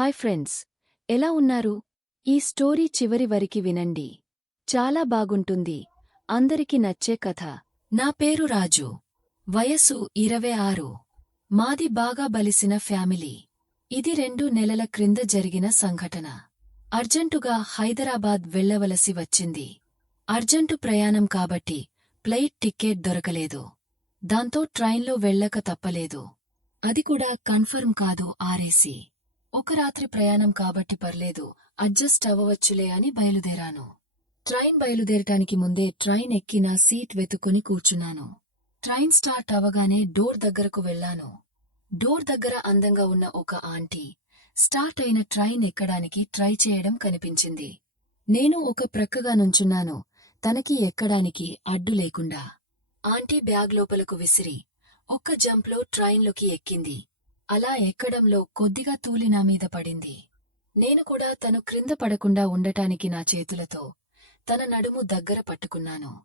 Hi friends. ఎలా ఉన్నారు? ఈ స్టోరీ చివరి వరికి వినండి. చాలా బాగుంటుంది. అందరికి నచ్చే కథ. నా పేరు రాజు. వయస్సు ఇరవై ఆరు. మాది బాగా బలిసిన ఫ్యామిలీ. ఇది రెండు నెలల క్రింద జరిగిన సంఘటన. అర్జెంటుగా హైదరాబాద్ వెళ్ళవలసి వచ్చింది. అర్జెంటు ప్రయాణం కాబట్టి ఫ్లైట్ టిక్కెట్ దొరకలేదు. దాంతో ట్రైన్లో వెళ్ళక తప్పలేదు. అది కూడా కన్ఫర్మ్ కాదు ఆర్ఏసీ ఒక రాత్రి ప్రయాణం కాబట్టి పర్లేదు అడ్జస్ట్ అవ్వవచ్చులే అని బయలుదేరాను. ట్రైన్ బయలుదేరటానికి ముందే ట్రైన్ ఎక్కి నా సీట్ వెతుకుని కూర్చున్నాను. ట్రైన్ స్టార్ట్ అవగానే డోర్ దగ్గరకు వెళ్ళాను. డోర్ దగ్గర అందంగా ఉన్న ఒక ఆంటీ స్టార్ట్ అయిన ట్రైన్ ఎక్కడానికి ట్రై చేయడం కనిపించింది. నేను ఒక ప్రక్కగా నుంచున్నాను తనకి ఎక్కడానికి అడ్డు లేకుండా. ఆంటీ బ్యాగ్ లోపలకు విసిరి ఒక్క జంప్లో ట్రైన్లోకి ఎక్కింది. అలా ఎక్కడంలో కొద్దిగా తూలి నా మీద పడింది. నేను కూడా తను క్రింద పడకుండా ఉండటానికి నా చేతులతో తన నడుము దగ్గర పట్టుకున్నాను.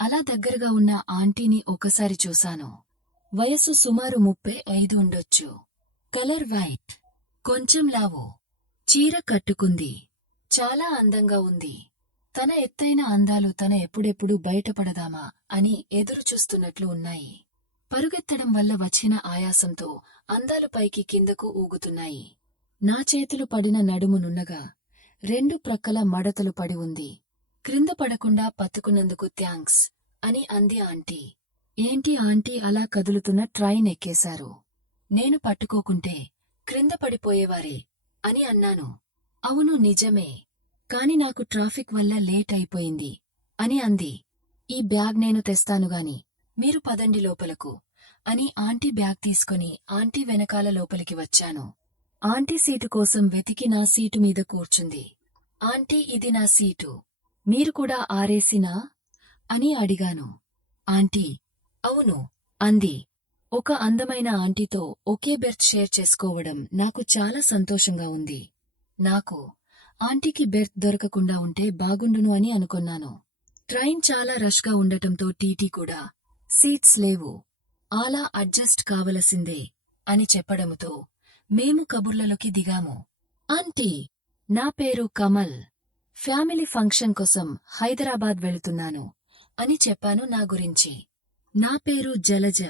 అలా దగ్గరగా ఉన్న ఆంటీని ఒకసారి చూశాను. వయస్సు సుమారు ముప్పై ఐదు ఉండొచ్చు. Colour white. కొంచెం లావు. చీర కట్టుకుంది. చాలా అందంగా ఉంది. తన ఎత్తైన అందాలు తన ఎప్పుడెప్పుడు బయటపడదామా అని ఎదురుచూస్తున్నట్లు ఉన్నాయి. పరుగెత్తడం వల్ల వచ్చిన ఆయాసంతో అందాలు పైకి కిందకు ఊగుతున్నాయి. నా చేతులు పడిన నడుము నున్నగా రెండు ప్రక్కల మడతలు పడి ఉంది. క్రింద పడకుండా పత్తుకున్నందుకు థ్యాంక్స్ అని అంది ఆంటీ. ఏంటి ఆంటీ అలా కదులుతున్న ట్రైన్ ఎక్కేశారు? నేను పట్టుకోకుంటే క్రింద పడిపోయేవారే అని అన్నాను. అవును నిజమే. కాని నాకు ట్రాఫిక్ వల్ల లేట్ అయిపోయింది అని అంది. ఈ బ్యాగ్ నేను తెస్తానుగాని మీరు పదండి లోపలకు అని ఆంటీ బ్యాగ్ తీసుకుని ఆంటీ వెనకాల లోపలికి వచ్చాను. ఆంటీ సీటు కోసం వెతికి నా సీటు మీద కూర్చుంది. ఆంటీ ఇది నా సీటు. మీరు కూడా ఆరేసినా? అని అడిగాను. ఆంటీ అవును అంది. ఒక అందమైన ఆంటీతో ఒకే బెర్త్ షేర్ చేసుకోవడం నాకు చాలా సంతోషంగా ఉంది. నాకు ఆంటీకి బెర్త్ దొరకకుండా ఉంటే బాగుండును అని అనుకున్నాను. ట్రైన్ చాలా రష్గా ఉండటంతో టీటీ కూడా సీట్స్ లేవు. అలా అడ్జస్ట్ కావలసిందే అని చెప్పడముతో మేము కబుర్లలోకి దిగాము. ఆంటీ నా పేరు కమల్. ఫ్యామిలీ ఫంక్షన్ కోసం హైదరాబాద్ వెళుతున్నాను అని చెప్పాను నా గురించి. నా పేరు జలజ.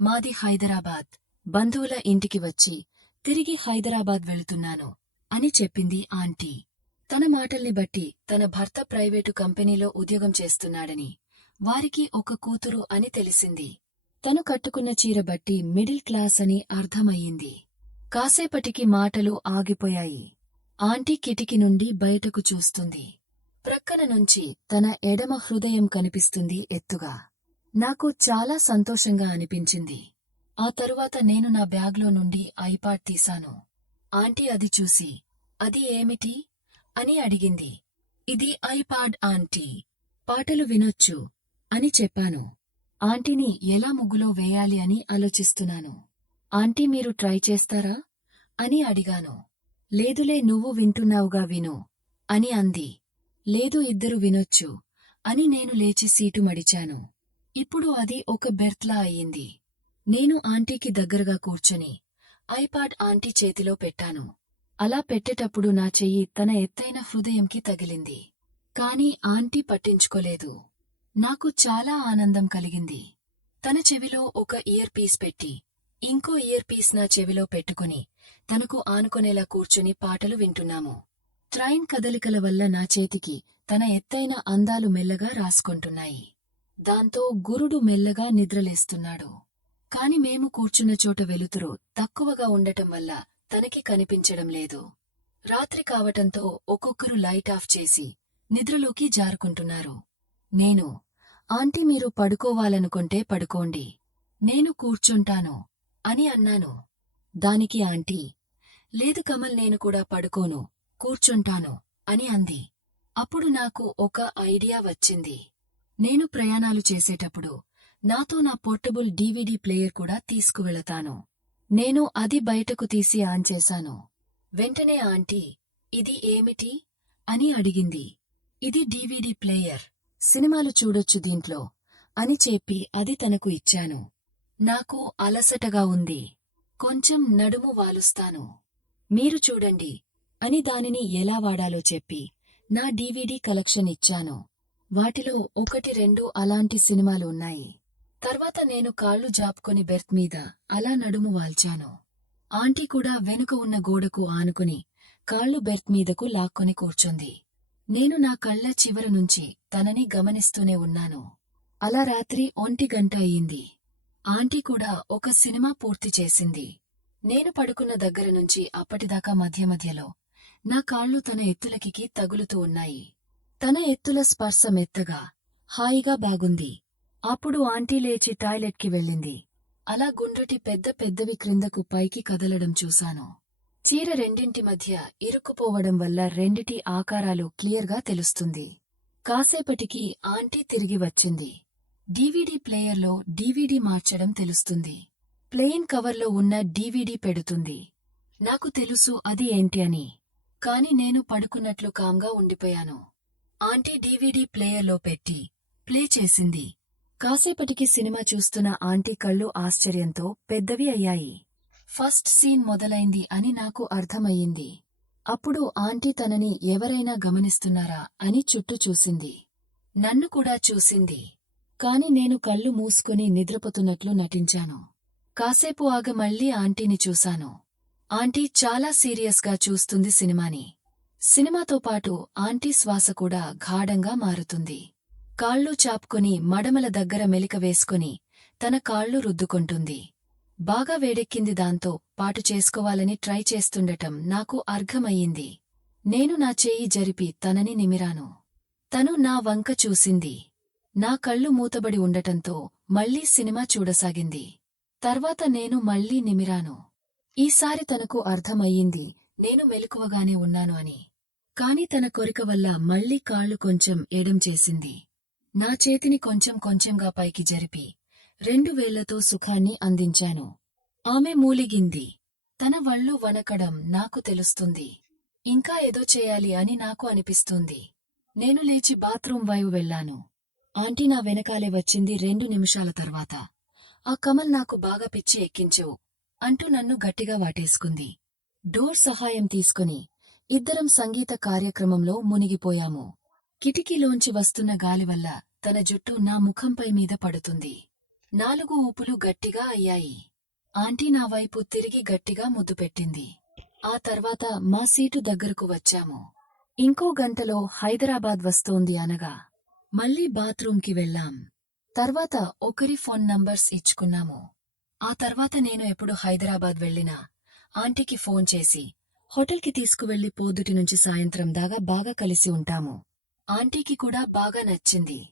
మాది హైదరాబాద్. బంధువుల ఇంటికి వచ్చి తిరిగి హైదరాబాద్ వెళుతున్నాను అని చెప్పింది ఆంటీ. తన మాటల్ని బట్టి తన భర్త ప్రైవేటు కంపెనీలో ఉద్యోగం చేస్తున్నాడని వారికి ఒక కూతురు అని తెలిసింది. తను కట్టుకున్న చీర బట్టి మిడిల్ క్లాస్ అని అర్థమయ్యింది. కాసేపటికి మాటలు ఆగిపోయాయి. ఆంటీ కిటికీ నుండి బయటకు చూస్తుంది. ప్రక్కన నుంచి తన ఎడమ హృదయం కనిపిస్తుంది ఎత్తుగా. నాకు చాలా సంతోషంగా అనిపించింది. ఆ తరువాత నేను నా బ్యాగ్లో నుండి ఐపాడ్ తీశాను. ఆంటీ అది చూసి అది ఏమిటి? అని అడిగింది. ఇది ఐపాడ్ ఆంటీ. పాటలు వినొచ్చు. అని చెప్పాను. ఆంటీని ఎలా ముగ్గులో వేయాలి అని ఆలోచిస్తున్నాను. ఆంటీ మీరు ట్రై చేస్తారా? అని అడిగాను. లేదులే నువ్వు వింటున్నావుగా విను. అని అంది. లేదు ఇద్దరు వినొచ్చు అని నేను లేచి సీటు మడిచాను. ఇప్పుడు అది ఒక బెర్త్లా అయ్యింది. నేను ఆంటీకి దగ్గరగా కూర్చొని ఐపాడ్ ఆంటీ చేతిలో పెట్టాను. అలా పెట్టేటప్పుడు నా చెయ్యి తన ఎత్తైన హృదయంకి తగిలింది. కాని ఆంటీ పట్టించుకోలేదు. నాకు చాలా ఆనందం కలిగింది. తన చెవిలో ఒక ఇయర్ పీస్ పెట్టి ఇంకో ఇయర్ పీస్ నా చెవిలో పెట్టుకుని తనకు ఆనుకునేలా కూర్చుని పాటలు వింటున్నాము. ట్రైన్ కదలికల వల్ల నా చేతికి తన ఎత్తైన అందాలు మెల్లగా రాసుకుంటున్నాయి. దాంతో గురుడు మెల్లగా నిద్రలేస్తున్నాడు. కాని మేము కూర్చున్న చోట వెలుతురు తక్కువగా ఉండటం వల్ల తనకి కనిపించడం లేదు. రాత్రి కావటంతో ఒక్కొక్కరు లైట్ ఆఫ్ చేసి నిద్రలోకి జారుకుంటున్నారు. నేను ఆంటీ మీరు పడుకోవాలనుకుంటే పడుకోండి. నేను కూర్చుంటాను అని అన్నాను. దానికి ఆంటీ లేదు కమల్ నేను కూడా పడుకోను కూర్చుంటాను అని అంది. అప్పుడు నాకు ఒక ఐడియా వచ్చింది. నేను ప్రయాణాలు చేసేటప్పుడు నాతో నా పోర్టబుల్ డీవీడీ ప్లేయర్ కూడా తీసుకువెళతాను. నేను అది బయటకు తీసి ఆన్ చేశాను. వెంటనే ఆంటీ ఇది ఏమిటి? అని అడిగింది. ఇది డీవీడీ ప్లేయర్. సినిమాలు చూడొచ్చు దీంట్లో అని చెప్పి అది తనకు ఇచ్చాను. నాకు అలసటగా ఉంది. కొంచెం నడుము వాలుస్తాను. మీరు చూడండి అని దానిని ఎలా వాడాలో చెప్పి నా డీవీడీ కలెక్షన్ ఇచ్చాను. వాటిలో ఒకటి రెండు అలాంటి సినిమాలు ఉన్నాయి. తర్వాత నేను కాళ్ళు జాపుకొని బెర్త్ మీద అలా నడుము వాల్చాను. ఆంటీ కూడా వెనుక ఉన్న గోడకు ఆనుకుని కాళ్ళు బెర్త్ మీదకు లాక్కొని కూర్చుంది. నేను నా కళ్ళ చివరి నుంచి తనని గమనిస్తూనే ఉన్నాను. అలా రాత్రి ఒంటి గంట అయింది ఆంటీ కూడా ఒక సినిమా పూర్తి చేసింది. నేను పడుకున్న దగ్గర నుంచి అప్పటిదాకా మధ్య మధ్యలో నా కాళ్ళు తన ఎత్తులకి తగులుతూ ఉన్నాయి. తన ఎత్తుల స్పర్శ మెత్తగా హాయిగా బాగుంది. అప్పుడు ఆంటీ లేచి టాయిలెట్కి వెళ్ళింది. అలా గుండ్రటి పెద్ద పెద్దవి క్రిందకు పైకి కదలడం చూశాను. చీర రెండింటి మధ్య ఇరుక్కుపోవడం వల్ల రెండిటి ఆకారాలు క్లియర్గా తెలుస్తుంది. కాసేపటికి ఆంటీ తిరిగి వచ్చింది. డీవీడీ ప్లేయర్లో డీవీడీ మార్చడం తెలుస్తుంది. ప్లెయిన్ కవర్లో ఉన్న డీవీడీ పెడుతుంది. నాకు తెలుసు అది ఏంటి అని. కాని నేను పడుకున్నట్లు కాంగా ఉండిపోయాను. ఆంటీ డీవీడీ ప్లేయర్లో పెట్టి ప్లే చేసింది. కాసేపటికి సినిమా చూస్తున్న ఆంటీ కళ్ళు ఆశ్చర్యంతో పెద్దవి అయ్యాయి. ఫస్ట్ సీన్ మొదలైంది అని నాకు అర్థమయ్యింది. అప్పుడు ఆంటీ తనని ఎవరైనా గమనిస్తున్నారా అని చుట్టూ చూసింది. నన్ను కూడా చూసింది. కాని నేను కళ్ళు మూసుకుని నిద్రపోతున్నట్లు నటించాను. కాసేపు ఆగ మళ్ళీ ఆంటీని చూశాను. ఆంటీ చాలా సీరియస్గా చూస్తుంది సినిమాని. సినిమాతో పాటు ఆంటీ శ్వాస కూడా గాఢంగా మారుతుంది. కాళ్ళు చాపుకొని మడమల దగ్గర మెలిక వేసుకుని తన కాళ్ళు రుద్దుకుంటుంది. బాగా వేడెక్కింది దాంతో పాటు చేసుకోవాలని ట్రై చేస్తుండటం నాకు అర్ఘమయ్యింది. నేను నా చేయి జరిపి తనని నిమిరాను. తను నా వంక చూసింది. నా కళ్ళు మూతబడి ఉండటంతో మళ్ళీ సినిమా చూడసాగింది. తర్వాత నేను మళ్ళీ నిమిరాను. ఈసారి తనకు అర్థమయ్యింది నేను మెలకువగానే ఉన్నాను అని. కాని తన కొరిక వల్ల మళ్ళీ కాళ్ళు కొంచెం ఎడం చేసింది. నా చేతిని కొంచెం కొంచెంగా పైకి జరిపి రెండు వేళ్ళతో సుఖాన్ని అందించాను. ఆమె మూలిగింది. తన వళ్ళు వనకడం నాకు తెలుస్తుంది. ఇంకా ఏదో చేయాలి అని నాకు అనిపిస్తుంది. నేను లేచి బాత్రూం వైపు వెళ్ళాను ఆంటీ నా వెనకాలే వచ్చింది రెండు నిమిషాల తర్వాత. ఆ కమల్ నాకు బాగా పిచ్చి ఎక్కించవు అంటూ నన్ను గట్టిగా వాటేసుకుంది. డోర్ సహాయం తీసుకుని ఇద్దరం సంగీత కార్యక్రమంలో మునిగిపోయాము. కిటికీలోంచి వస్తున్న గాలి వల్ల తన జుట్టు నా ముఖంపై మీద పడుతుంది. నాలుగు ఊపులు గట్టిగా అయ్యాయి. ఆంటీ నా వైపు తిరిగి గట్టిగా ముద్దు పెట్టింది. ఆ తర్వాత మా సీటు దగ్గరకు వచ్చాము. ఇంకో గంటలో హైదరాబాద్ వస్తోంది అనగా మళ్ళీ బాత్రూంకి వెళ్ళాం. తర్వాత ఒకరి ఫోన్ నంబర్స్ ఇచ్చుకున్నాము. ఆ తర్వాత నేను ఎప్పుడు హైదరాబాద్ వెళ్ళినా ఆంటీకి ఫోన్ చేసి హోటల్కి తీసుకువెళ్ళి పోదుటి నుంచి సాయంత్రం దాకా బాగా కలిసి ఉంటాము. ఆంటీకి కూడా బాగా నచ్చింది.